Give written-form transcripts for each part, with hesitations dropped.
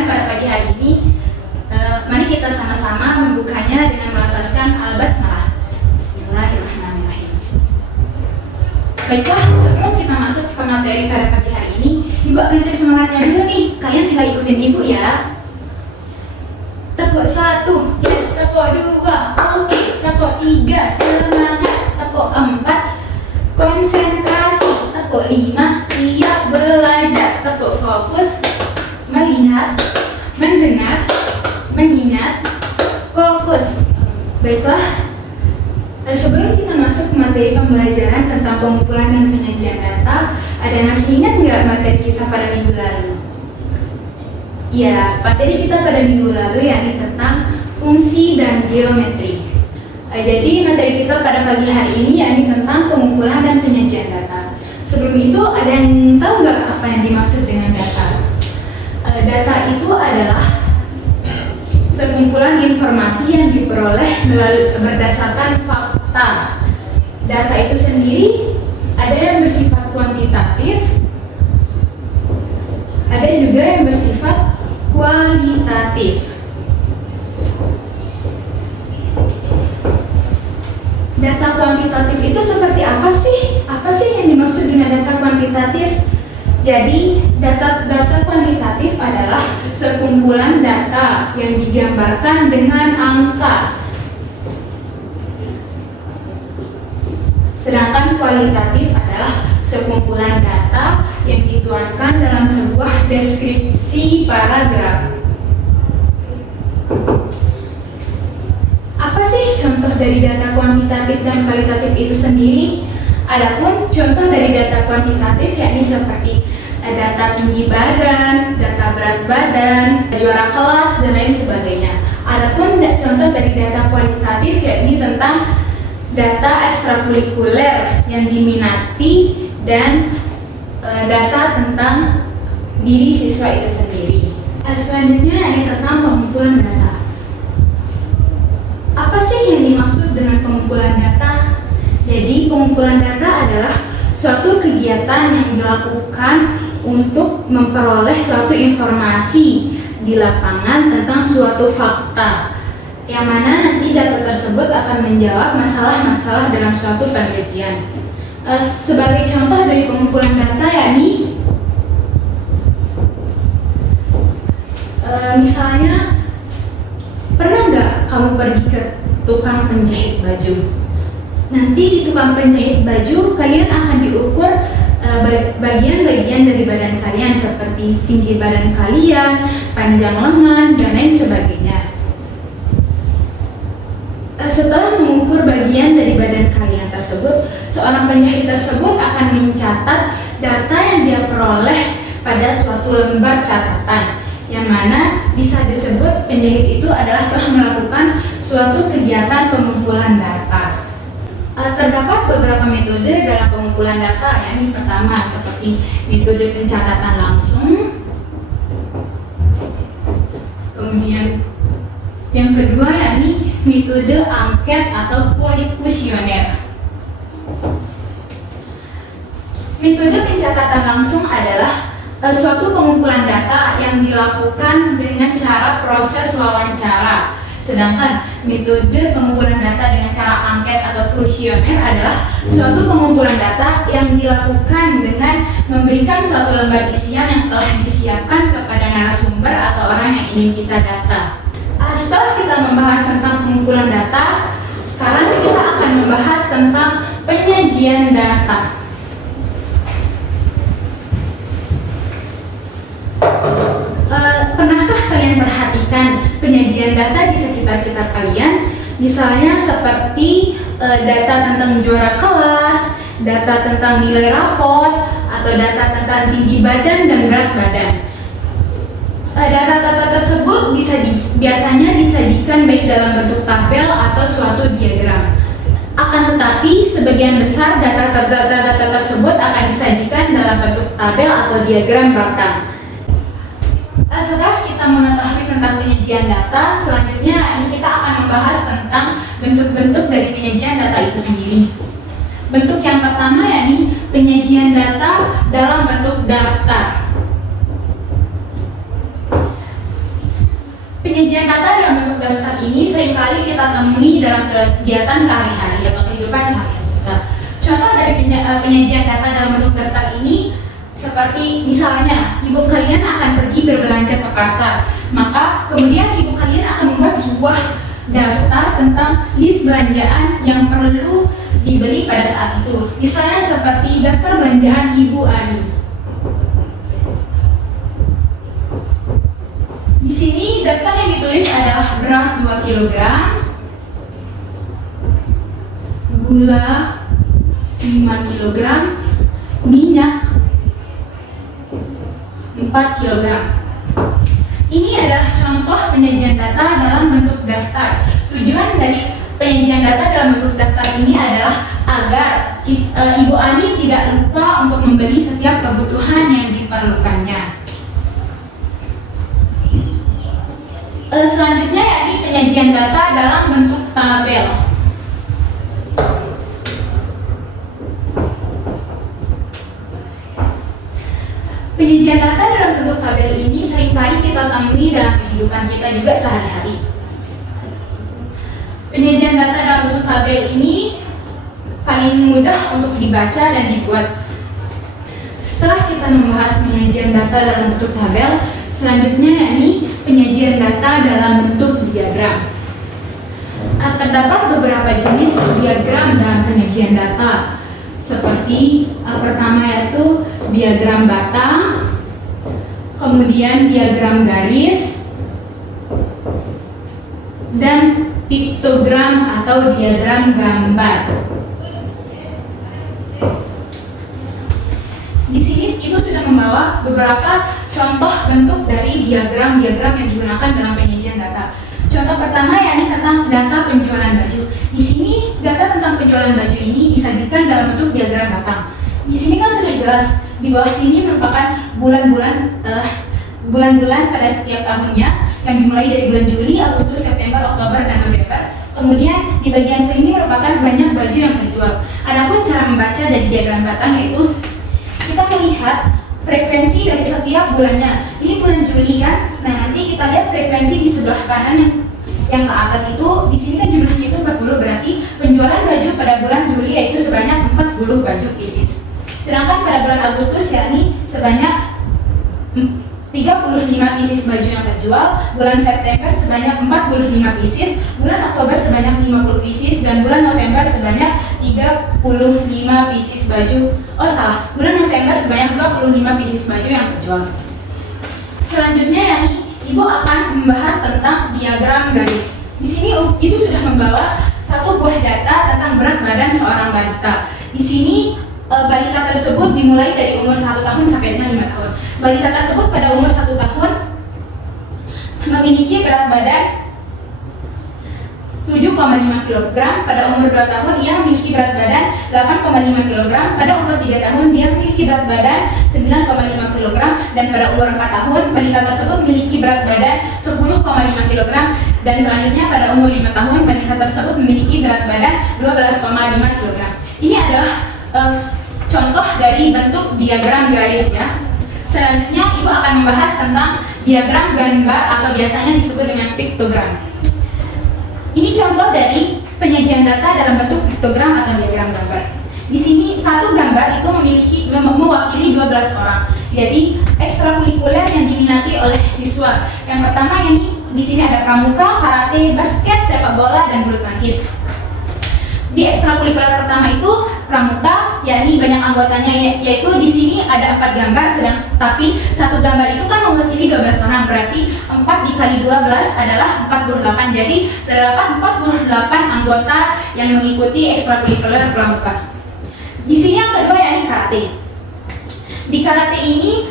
pembelajaran pada pagi hari ini, mari kita sama-sama membukanya dengan melafazkan Al-Basmalah. Bismillahirrahmanirrahim. Baiklah, sebelum kita masuk ke materi pada pagi hari ini, Ibu akan cek semangatnya dulu nih. Kalian tinggal ikutin Ibu ya. Tepuk 1, yes. Tepuk 2, oke. Tepuk 3, semangat. Tepuk 4, konsentrasi. Tepuk 5, siap belajar. Tepuk fokus, melihat, mendengar, mengingat, fokus. Baiklah, sebelum kita masuk ke materi pembelajaran tentang pengumpulan dan penyajian data, ada yang masih ingat nggak materi kita pada minggu lalu? Ya, materi kita pada minggu lalu yakni tentang fungsi dan geometri. Jadi materi kita pada pagi hari ini yakni tentang pengumpulan dan penyajian data. Sebelum itu, ada yang tahu nggak apa yang dimaksud dengan data? Data itu adalah sekumpulan informasi yang diperoleh berdasarkan fakta. Data itu sendiri ada yang bersifat kuantitatif, ada juga yang bersifat kualitatif. Data kuantitatif itu seperti apa sih? Apa sih yang dimaksud dengan data kuantitatif? Jadi, data kuantitatif adalah sekumpulan data yang digambarkan dengan angka. Sedangkan kualitatif adalah sekumpulan data yang dituangkan dalam sebuah deskripsi paragraf. Apa sih contoh dari data kuantitatif dan kualitatif itu sendiri? Adapun contoh dari data kuantitatif yakni seperti data tinggi badan, data berat badan, juara kelas, dan lain sebagainya. Adapun contoh dari data kualitatif yakni tentang data ekstrakurikuler yang diminati dan data tentang diri siswa itu sendiri. Selanjutnya yakni tentang pengumpulan data. Apa sih yang dimaksud dengan pengumpulan data? Jadi pengumpulan data adalah suatu kegiatan yang dilakukan untuk memperoleh suatu informasi di lapangan tentang suatu fakta, yang mana nanti data tersebut akan menjawab masalah-masalah dalam suatu penelitian. Sebagai contoh dari pengumpulan data yakni misalnya, pernah nggak kamu pergi ke tukang penjahit baju? Nanti di tukang penjahit baju kalian akan diukur bagian-bagian dari badan kalian seperti tinggi badan kalian, panjang lengan, dan lain sebagainya. Setelah mengukur bagian dari badan kalian tersebut, seorang penjahit tersebut akan mencatat data yang dia peroleh pada suatu lembar catatan, yang mana bisa disebut penjahit itu adalah telah melakukan suatu kegiatan pengumpulan data. Terdapat beberapa metode dalam pengumpulan data, yakni pertama seperti metode pencatatan langsung, kemudian yang kedua yakni metode angket atau kuesioner. Metode pencatatan langsung adalah suatu pengumpulan data yang dilakukan dengan cara proses wawancara. Sedangkan metode pengumpulan data dengan cara angket atau kuesioner adalah suatu pengumpulan data yang dilakukan dengan memberikan suatu lembar isian yang telah disiapkan kepada narasumber atau orang yang ingin kita data. Setelah kita membahas tentang pengumpulan data, sekarang kita akan membahas tentang penyajian data. Pernahkah kalian perhatikan penyajian data di sekitar kalian? Misalnya seperti data tentang juara kelas, data tentang nilai rapot, atau data tentang tinggi badan dan berat badan. Data-data tersebut biasanya disajikan baik dalam bentuk tabel atau suatu diagram. Akan tetapi, sebagian besar data-data tersebut akan disajikan dalam bentuk tabel atau diagram belakang. Setelah kita mengetahui tentang penyajian data, selanjutnya ini kita akan membahas tentang bentuk-bentuk dari penyajian data itu sendiri. Bentuk yang pertama yakni penyajian data dalam bentuk daftar. Penyajian data dalam bentuk daftar ini seringkali kita temui dalam kegiatan sehari-hari atau kehidupan sehari-hari kita. Contoh dari penyajian data dalam bentuk daftar ini seperti misalnya ibu kalian akan pergi berbelanja ke pasar, maka kemudian ibu kalian akan membuat sebuah daftar tentang list belanjaan yang perlu dibeli pada saat itu. Misalnya seperti daftar belanjaan Ibu Ani. Di sini daftar yang ditulis adalah beras 2 kg, gula 5 kg, minyak 4 kg. Ini adalah contoh penyajian data dalam bentuk daftar. Tujuan dari penyajian data dalam bentuk daftar ini adalah agar Ibu Ani tidak lupa untuk membeli setiap kebutuhan yang diperlukannya. Selanjutnya yakni penyajian data dalam bentuk tabel. Penyajian data dalam bentuk tabel ini seringkali kita temui dalam kehidupan kita juga sehari-hari. Penyajian data dalam bentuk tabel ini paling mudah untuk dibaca dan dibuat. Setelah kita membahas penyajian data dalam bentuk tabel, selanjutnya yakni penyajian data dalam bentuk diagram. Terdapat beberapa jenis diagram dalam penyajian data, seperti pertama yaitu diagram batang, kemudian diagram garis, dan piktogram atau diagram gambar. Di sini Ibu sudah membawa beberapa contoh bentuk dari diagram-diagram yang digunakan dalam penyajian data. Contoh pertama yakni tentang data penjualan baju. Di sini data tentang penjualan baju ini disajikan dalam bentuk diagram batang. Di sini kan sudah jelas, di bawah sini merupakan bulan-bulan pada setiap tahunnya yang dimulai dari bulan Juli, Agustus, September, Oktober, dan November. Kemudian di bagian sini merupakan banyak baju yang terjual. Adapun cara membaca dari diagram batang yaitu kita melihat frekuensi dari setiap bulannya. Ini bulan Juli kan? Nah, nanti kita lihat frekuensi di sebelah kanan yang ke atas itu, di sini kan jumlahnya itu 40, berarti penjualan baju pada bulan Juli yaitu sebanyak 40 baju pieces. Sedangkan pada bulan Agustus yakni sebanyak 35 pieces baju yang terjual, bulan September sebanyak 45 pieces, bulan Oktober sebanyak 50 pieces, dan bulan November sebanyak 35 pieces baju. Bulan November sebanyak 25 pieces baju yang terjual. Selanjutnya yakni Ibu akan membahas tentang diagram garis. Di sini Ibu sudah membawa satu buah data tentang berat badan seorang balita. Di sini balita tersebut dimulai dari umur 1 tahun sampai dengan 5 tahun. Balita tersebut pada umur 1 tahun memiliki berat badan 7,5 kg, pada umur 2 tahun ia memiliki berat badan 8,5 kg, pada umur 3 tahun dia memiliki berat badan 9,5 kg, dan pada umur 4 tahun balita tersebut memiliki berat badan 10,5 kg, dan selanjutnya pada umur 5 tahun balita tersebut memiliki berat badan 12,5 kg. Ini adalah contoh dari bentuk diagram garis ya. Selanjutnya Ibu akan membahas tentang diagram gambar atau biasanya disebut dengan piktogram. Ini contoh dari penyajian data dalam bentuk piktogram atau diagram gambar. Di sini satu gambar itu mewakili 12 orang. Jadi ekstrakurikuler yang diminati oleh siswa. Yang pertama ini di sini ada pramuka, karate, basket, sepak bola, dan bulu tangkis. Di ekstrakurikuler pertama itu pramuka, yakni banyak anggotanya, yaitu di sini ada 4 gambar, tapi satu gambar itu kan mewakili 12 orang, berarti 4 dikali 12 adalah 48. Jadi terdapat 48 anggota yang mengikuti ekstrakurikuler pramuka. Di sini yang kedua yakni karate. Di karate ini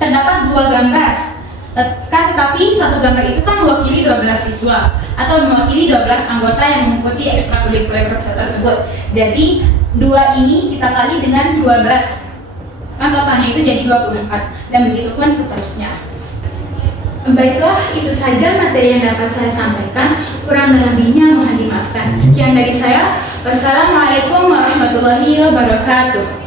terdapat 2 gambar. Tetapi satu gambar itu kan mewakili 12 siswa atau mewakili 12 anggota yang mengikuti ekstrakurikuler tersebut. Jadi 2 ini kita kali dengan 12, kan totalnya itu jadi 24, dan begitu pun seterusnya. Baiklah, itu saja materi yang dapat saya sampaikan. Kurang dan lebihnya mohon dimaafkan. Sekian dari saya. Wassalamualaikum warahmatullahi wabarakatuh.